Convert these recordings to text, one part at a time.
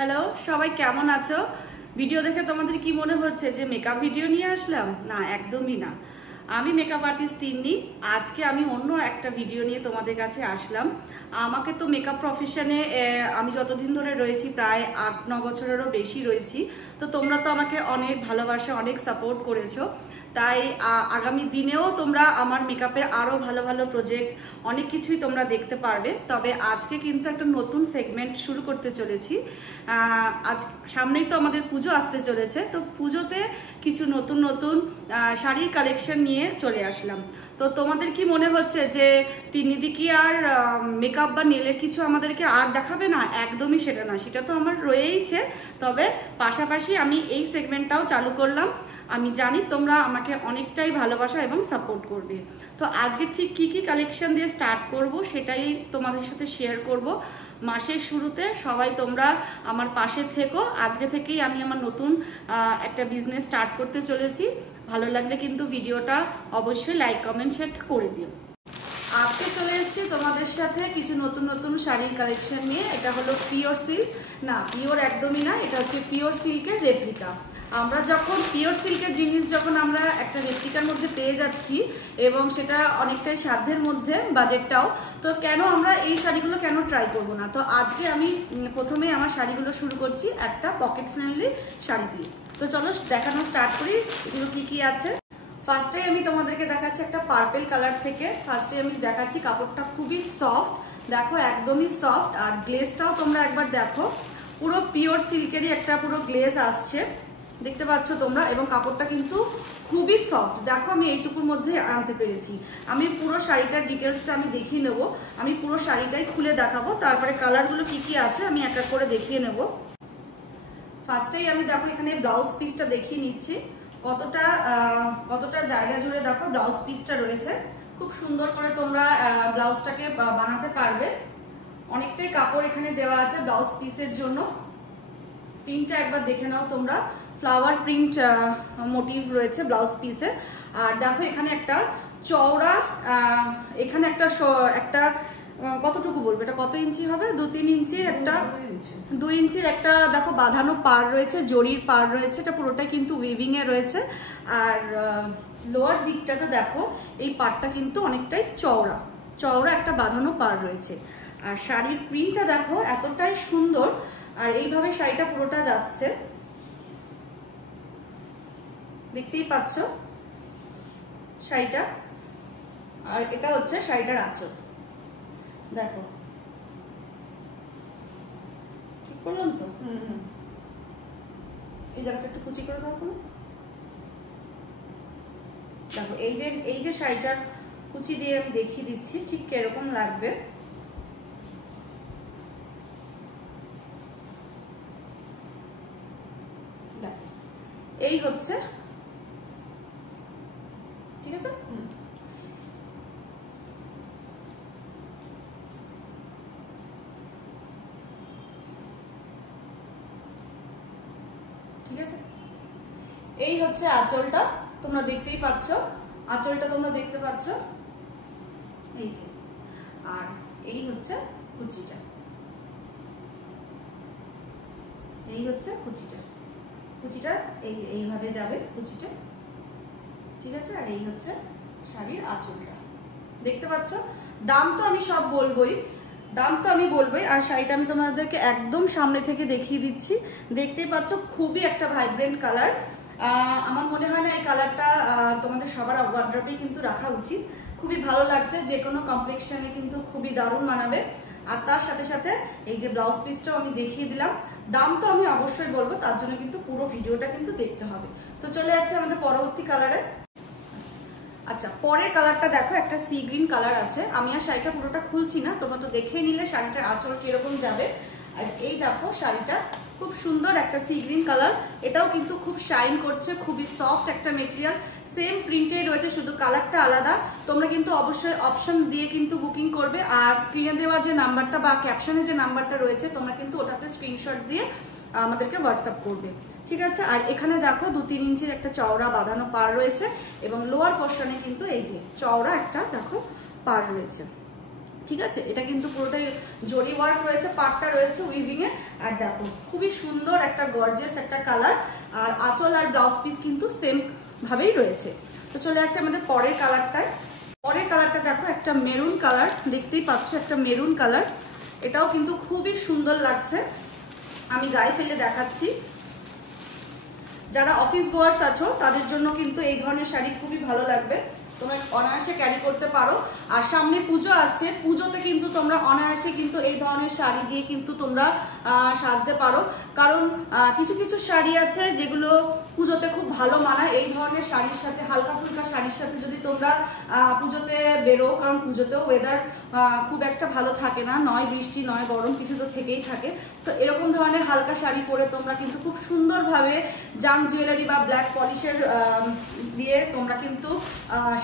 Hello, সবাই কেমন আছো? ভিডিও দেখে তোমাদের কি মনে হচ্ছে যে মেকআপ ভিডিও নিয়ে আসলাম? না, একদমই না। আমি মেকআপ আর্টিস্ট তিন্নি। আজকে আমি অন্য একটা ভিডিও নিয়ে তোমাদের কাছে আসলাম। আমাকে তো মেকআপ প্রফেশনে আমি যতদিন ধরে রয়েছি, প্রায় 8-9 বছরেরও বেশি রয়েছি। তো তোমরা তো আমাকে অনেক ভালোবাসা, অনেক সাপোর্ট করেছো। তাই আগামী দিনেও তোমরা আমার মেকআপের আরও ভালো ভালো প্রজেক্ট, অনেক কিছুই তোমরা দেখতে পারবে। তবে আজকে কিন্তু একটা নতুন সেগমেন্ট শুরু করতে চলেছি। আজ সামনেই তো আমাদের পুজো আসতে চলেছে, তো পুজোতে কিছু নতুন নতুন শাড়ির কালেকশন নিয়ে চলে আসলাম। তো তোমাদের কি মনে হচ্ছে যে তিন্নিদি কি আর মেকআপ বা নেলের কিছু আমাদেরকে আর দেখাবে না? একদমই সেটা না, সেটা তো আমার রয়েইছে। তবে পাশাপাশি আমি এই সেগমেন্টটাও চালু করলাম। আমি জানি তোমরা আমাকে অনেকটাই ভালোবাসা এবং সাপোর্ট করবে। তো আজকে ঠিক কি কি কালেকশন দিয়ে স্টার্ট করব সেটাই তোমাদের সাথে শেয়ার করব। মাসের শুরুতে সবাই তোমরা আমার পাশে থেকো। আজকে থেকেই আমি আমার নতুন একটা বিজনেস স্টার্ট করতে চলেছি। ভালো লাগলে কিন্তু ভিডিওটা অবশ্যই লাইক, কমেন্ট, শেয়ার করে দিও। আজকে চলে এসেছি তোমাদের সাথে কিছু নতুন নতুন শাড়ির কালেকশন নিয়ে। এটা হলো পিওর সিল্ক, না পিওর একদমই না, এটা হচ্ছে পিওর সিল্কের রেপ্লিকা। আমরা যখন পিওর সিল্কের জিনিস যখন আমরা একটা রেপ্লিকার মধ্যে পেয়ে যাচ্ছি এবং সেটা অনেকটাই সাধ্যের মধ্যে, বাজেটটাও, তো কেন আমরা এই শাড়িগুলো কেন ট্রাই করব না? তো আজকে আমি প্রথমেই আমার শাড়িগুলো শুরু করছি একটা পকেট ফ্রেন্ডলি শাড়ি দিয়ে। তো চলো দেখানো স্টার্ট করি এগুলো কি কি আছে। ফার্স্টে আমি তোমাদেরকে দেখাচ্ছি একটা পার্পেল কালার থেকে। ফার্স্টে আমি দেখাচ্ছি, কাপড়টা খুবই সফট, দেখো একদমই সফট। আর গ্লেজটাও তোমরা একবার দেখো, পুরো পিওর সিল্কেরই একটা পুরো গ্লেজ আসছে, দেখতে পাচ্ছ তোমরা। এবং কাপড়টা কিন্তু খুবই সফট, দেখো আমি এইটুকুর মধ্যে আনতে পেরেছি। আমি পুরো শাড়িটার ডিটেলসটা আমি দেখিয়ে নেবো, আমি পুরো শাড়িটাই খুলে দেখাবো, তারপরে কালারগুলো কি কি আছে আমি একটা করে দেখিয়ে নেবো। ফার্স্টেই আমি দেখো এখানে ব্লাউজ পিসটা দেখিয়ে নিচ্ছি, কতটা জায়গা জুড়ে দেখো ব্লাউজ পিসটা রয়েছে। খুব সুন্দর করে তোমরা ব্লাউজটাকে বানাতে পারবে। অনেকটাই কাপড় এখানে দেওয়া আছে ব্লাউজ পিসের জন্য। প্রিন্টটা একবার দেখে নাও তোমরা, ফ্লাওয়ার প্রিন্ট মোটিভ রয়েছে ব্লাউজ পিসে। আর দেখো এখানে একটা চওড়া, এখানে একটা কতটুকু বলবো, এটা কত ইঞ্চি হবে? 2-3 ইঞ্চি, একটা 2 ইঞ্চির একটা দেখো বাঁধানো পার রয়েছে, জরির পার রয়েছে, এটা পুরোটাই কিন্তু উইভিং এ রয়েছে। আর লোয়ার দিকটাতে দেখো এই পারটা কিন্তু অনেকটাই চওড়া একটা বাঁধানো পার রয়েছে। আর শাড়ির প্রিন্টটা দেখো এতটাই সুন্দর। আর এইভাবে শাড়িটা পুরোটা যাচ্ছে, দেখতেই পাচ্ছ শাড়িটা। আর এটা হচ্ছে শাড়িটার আঁচল, দেখো ঠিক করলাম তো? এই জায়গাটা একটু কুচি করে দাও তুমি। দেখো এই যে শাড়িটার কুচি দিয়ে আমি দেখিয়ে দিচ্ছি ঠিক কিরকম লাগবে। এই হচ্ছে, ঠিক আছে। ঠিক আছে, এই হচ্ছে আঁচলটা, তোমরা দেখতেই পাচ্ছ, আঁচলটা তোমরা দেখতে পাচ্ছ এই যে। আর এই হচ্ছে কুচিটা, এই হচ্ছে কুচিটা এইভাবে যাবে কুচিটা, ঠিক আছে। আর এই হচ্ছে শাড়ির আঁচলটা, দেখতে পাচ্ছ। দাম তো আমি সব বলবোই, আর শাড়িটা আমি তোমাদেরকে একদম সামনে থেকে দেখিয়ে দিচ্ছি। দেখতেই পাচ্ছ খুবই একটা ভাইব্রেন্ট কালার। আমার মনে হয় না এই কালারটা তোমাদের সবার ওয়ার্ড্রবে কিন্তু রাখা উচিত। খুবই ভালো লাগছে, যে কোনো কমপ্লেক্সনে কিন্তু খুবই দারুণ মানাবে। আর তার সাথে সাথে এই যে ব্লাউজ পিসটাও আমি দেখিয়ে দিলাম। দাম তো আমি অবশ্যই বলবো, তার জন্য কিন্তু পুরো ভিডিওটা কিন্তু দেখতে হবে। তো চলে যাচ্ছে আমাদের পরবর্তী কালারে। আচ্ছা, পরের কালারটা দেখো একটা সি গ্রিন কালার আছে। আমি আর শাড়িটা পুরোটা খুলছি না, তোমরা তো দেখেই নিলে শাড়িটার আঁচল কিরকম যাবে। আর এই দেখো শাড়িটা খুব সুন্দর একটা সি গ্রিন কালার, এটাও কিন্তু খুব শাইন করছে, খুবই সফট একটা মেটেরিয়াল। সেম প্রিন্টেই রয়েছে, শুধু কালারটা আলাদা। তোমরা কিন্তু অবশ্যই অপশন দিয়ে কিন্তু বুকিং করবে। আর স্ক্রিনে দেওয়া যে নাম্বারটা বা ক্যাপশনে যে নাম্বারটা রয়েছে, তোমরা কিন্তু ওটাতে স্ক্রিনশট দিয়ে আমাদেরকে হোয়াটসঅ্যাপ করবে, ঠিক আছে। আর এখানে দেখো 2-3 ইঞ্চির একটা চওড়া বাঁধানো পার রয়েছে এবং লোয়ার পোর্শনে কিন্তু এই যে চওড়া একটা দেখো পার রয়েছে। ঠিক আছে, এটা কিন্তু পুরোটাই জরি ওয়ার্ক রয়েছে, পাটটা রয়েছে উইভিং এ। আর দেখো খুবই সুন্দর একটা গর্জিয়াস একটা কালার। আর আঁচল আর ব্লাউজ পিস কিন্তু সেম ভাবেই রয়েছে। তো চলে যাচ্ছে আমাদের পরের কালারটায়। পরের কালারটা দেখো একটা মেরুন কালার, দেখতেই পাচ্ছ একটা মেরুন কালার। এটাও কিন্তু খুবই সুন্দর লাগছে, আমি গায়ে ফেলে দেখাচ্ছি। যারা অফিস গোয়ার্স আছো তাদের জন্য কিন্তু এই ধরনের শাড়ি খুবই ভালো লাগবে, তোমরা অনায়াসে ক্যারি করতে পারো। আর সামনে পুজো আসছে, পুজোতে কিন্তু তোমরা অনায়াসে কিন্তু এই ধরনের শাড়ি দিয়ে কিন্তু তোমরা সাজতে পারো। কারণ কিছু কিছু শাড়ি আছে যেগুলো পুজোতে খুব ভালো মানায়। এই ধরনের শাড়ির সাথে, হালকা ফুলকা শাড়ির সাথে যদি তোমরা পুজোতে বেরো, কারণ পুজোতেও ওয়েদার খুব একটা ভালো থাকে না, নয় বৃষ্টি নয় গরম, কিছু তো থেকেই থাকে। তো এরকম ধরনের হালকা শাড়ি পরে তোমরা কিন্তু খুব সুন্দরভাবে জাম জুয়েলারি বা ব্ল্যাক পলিশের দিয়ে তোমরা কিন্তু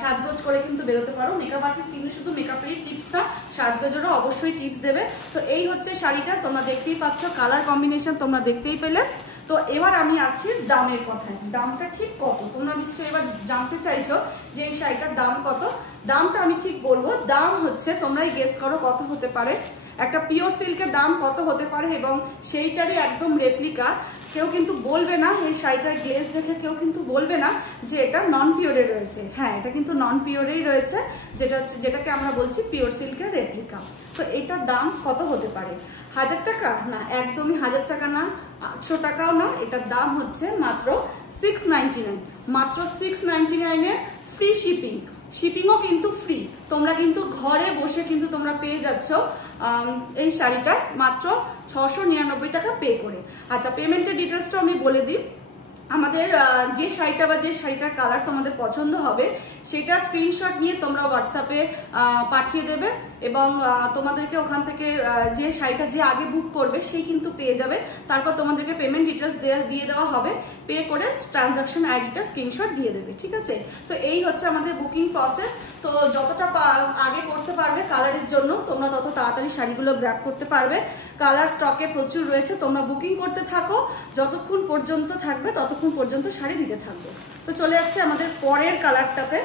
সাজগোজ করে কিন্তু বেরোতে পারো। মেকআপ আর্টিস্ট কিন্তু শুধু মেকআপেরই টিপস না, সাজগোজেরও অবশ্যই টিপস দেবে। তো এই হচ্ছে শাড়িটা, তোমরা দেখতেই পাচ্ছ কালার কম্বিনেশন তোমরা দেখতেই পেলে। তো এবার আমি আসছি দামের কথায়। দামটা ঠিক কত তোমরা নিশ্চয়ই এবার জানতে চাইছো যে এই শাড়িটার দাম কত। দামটা আমি ঠিক বলবো, দাম হচ্ছে তোমরাই গেস করো কত হতে পারে। একটা পিওর সিল্কের দাম কত হতে পারে, এবং সেইটারই একদম রেপ্লিকা। কেউ কিন্তু বলবে না, এই শাড়িটার গ্লেজ দেখে কেউ কিন্তু বলবে না যে এটা নন পিওরে রয়েছে। হ্যাঁ, এটা কিন্তু নন পিওরেই রয়েছে, যেটাকে আমরা বলছি পিওর সিল্কের রেপ্লিকা। তো এটার দাম কত হতে পারে? 1000 টাকা? না, একদমই 1000 টাকা না, 800 টাকাও না। এটার দাম হচ্ছে মাত্র 699। মাত্র 699-এ ফ্রি শিপিং। শিপিংও কিন্তু ফ্রি, তোমরা কিন্তু ঘরে বসে কিন্তু তোমরা পেয়ে যাচ্ছ এই শাড়িটা মাত্র 699 টাকা পে করে। আচ্ছা, পেমেন্টের ডিটেলসটা আমি বলে দিই। আমাদের যে শাড়িটা বা যে শাড়িটার কালার তোমাদের পছন্দ হবে সেটা স্ক্রিনশট নিয়ে তোমরা হোয়াটসঅ্যাপে পাঠিয়ে দেবে, এবং তোমাদেরকে ওখান থেকে যে শাড়িটা যে আগে বুক করবে সেই কিন্তু পেয়ে যাবে। তারপর তোমাদেরকে পেমেন্ট ডিটেলস দিয়ে দেওয়া হবে, পে করে ট্রানজাকশন আইডিটা স্ক্রিনশট দিয়ে দেবে। ঠিক আছে, তো এই হচ্ছে আমাদের বুকিং প্রসেস। তো যতটা আগে করতে পারবে কালারের জন্য তোমরা তত তাড়াতাড়ি শাড়িগুলো গ্র্যাব করতে পারবে। কালার স্টকে প্রচুর রয়েছে, তোমরা বুকিং করতে থাকো, যতক্ষণ পর্যন্ত থাকবে ততক্ষণ পর্যন্ত শাড়ি দিতে থাকবে। তো চলে যাচ্ছে আমাদের পরের কালারটাতে।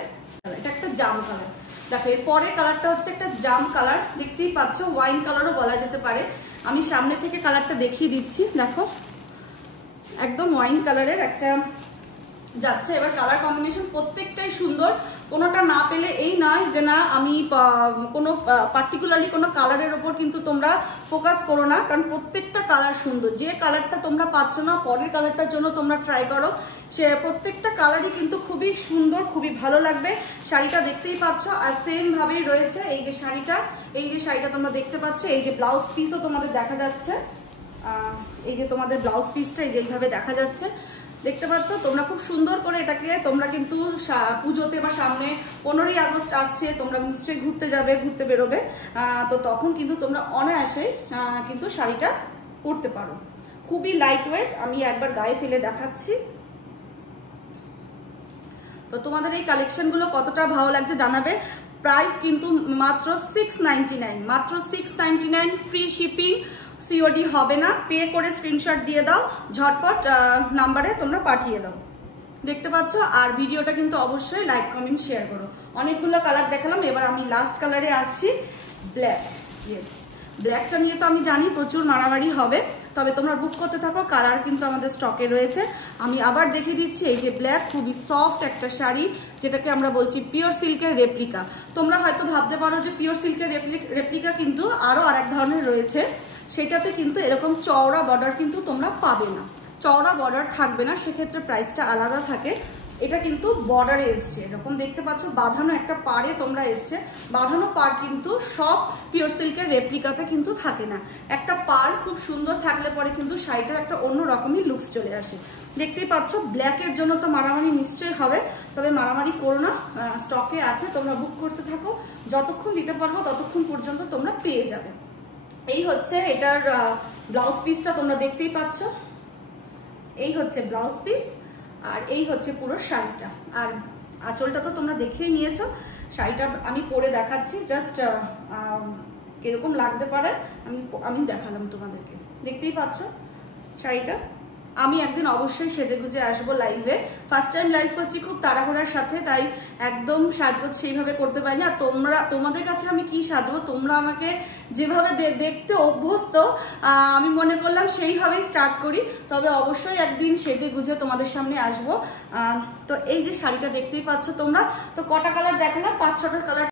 এটা একটা জাম কালার। দেখো এর পরের কালারটা হচ্ছে একটা জাম কালার, দেখতেই পাচ্ছ, ওয়াইন কালারও বলা যেতে পারে। আমি সামনে থেকে কালারটা দেখিয়ে দিচ্ছি। দেখো একদম ওয়াইন কালারের একটা যাচ্ছে। এবার কালার কম্বিনেশন প্রত্যেকটাই সুন্দর, কোনোটা না পেলে এই নয় যে না আমি কোনো পার্টিকুলারলি কোনো কালারের ওপর কিন্তু তোমরা ফোকাস করো না, কারণ প্রত্যেকটা কালার সুন্দর। যে কালারটা তোমরা পাচ্ছ না পরের কালারটার জন্য তোমরা ট্রাই করো, সে প্রত্যেকটা কালারই কিন্তু খুবই সুন্দর, খুবই ভালো লাগবে। শাড়িটা দেখতেই পাচ্ছ, আর সেম ভাবেই রয়েছে এই যে শাড়িটা। এই যে শাড়িটা তোমরা দেখতে পাচ্ছ, এই যে ব্লাউজ পিসও তোমাদের দেখা যাচ্ছে। এই যে তোমাদের ব্লাউজ পিসটা এই যে এইভাবে দেখা যাচ্ছে, দেখতে পাচ্ছ। তোমরা খুব সুন্দর করে এটাকে তোমরা কিন্তু পুজোতে বা সামনে 15ই আগস্ট আসছে, তোমরা নিশ্চয়ই ঘুরতে যাবে, ঘুরতে বেরোবে, তো তখন কিন্তু তোমরা অনায়াসে কিন্তু শাড়িটা পরতে পারো। খুবই লাইট ওয়েট, আমি একবার গায়ে ফেলে দেখাচ্ছি। তো তোমাদের এই কালেকশনগুলো কতটা ভালো লাগছে জানাবে। প্রাইস কিন্তু মাত্র 699, মাত্র 699, ফ্রি শিপিং, সিওডি হবে না। পে করে স্ক্রিনশট দিয়ে দাও, ঝটপট নাম্বারে তোমরা পাঠিয়ে দাও। দেখতে পাচ্ছ। আর ভিডিওটা কিন্তু অবশ্যই লাইক কমেন্ট শেয়ার করো। অনেকগুলো কালার দেখালাম, এবার আমি লাস্ট কালারে আসছি, ব্ল্যাক। ইয়েস, ব্ল্যাকটা নিয়ে তো আমি জানি প্রচুর মারামারি হবে, তবে তোমরা বুক করতে থাকো, কালার কিন্তু আমাদের স্টকে রয়েছে। আমি আবার দেখিয়ে দিচ্ছি, এই যে ব্ল্যাক, খুবই সফট একটা শাড়ি, যেটাকে আমরা বলছি পিওর সিল্কের রেপ্লিকা। তোমরা হয়তো ভাবতে পারো যে পিওর সিল্কের রেপ্লিকা কিন্তু আরও আরেক ধরনের রয়েছে, সেটাতে কিন্তু এরকম চওড়া বর্ডার কিন্তু তোমরা পাবে না, চওড়া বর্ডার থাকবে না, সেক্ষেত্রে প্রাইসটা আলাদা থাকে। এটা কিন্তু বর্ডারে এসছে, এরকম দেখতে পাচ্ছ, বাঁধানো একটা পাড়ে তোমরা এসছে। বাঁধানো পাড় কিন্তু সব পিওর সিল্কের রেপ্লিকাতে কিন্তু থাকে না। একটা পাড় খুব সুন্দর থাকলে পরে কিন্তু শাড়িটার একটা অন্য রকমই লুকস চলে আসে। দেখতেই পাচ্ছ, ব্ল্যাকের জন্য তো মারামারি নিশ্চয়ই হবে, তবে মারামারি করো না, স্টকে আছে, তোমরা বুক করতে থাকো, যতক্ষণ দিতে পারবো ততক্ষণ পর্যন্ত তোমরা পেয়ে যাবে। এই হচ্ছে এটার ব্লাউজ পিসটা, তোমরা দেখতেই পাচ্ছ, এই হচ্ছে ব্লাউজ পিস, আর এই হচ্ছে পুরো শাড়িটা। আর আঁচলটা তো তোমরা দেখেই নিয়েছো। শাড়িটা আমি পরে দেখাচ্ছি, জাস্ট কিরকম লাগতে পারে আমি দেখালাম তোমাদেরকে। দেখতেই পাচ্ছ শাড়িটা, আমি একদিন অবশ্যই সেজেগুজে আসবো লাইভে। ফার্স্ট টাইম লাইভ করছি খুব তাড়াহুড়ার সাথে, তাই একদম সাজগোজ সেইভাবে করতে পারিনি। আর তোমাদের কাছে আমি কি সাজবো, তোমরা আমাকে যেভাবে দেখতে অভ্যস্ত, আমি মনে করলাম সেইভাবেই স্টার্ট করি। তবে অবশ্যই একদিন সেজে গুজে তোমাদের সামনে আসবো। তো এই যে শাড়িটা দেখতেই পাচ্ছ তোমরা, তো কটা কালার দেখালাম, 5-6টা কালার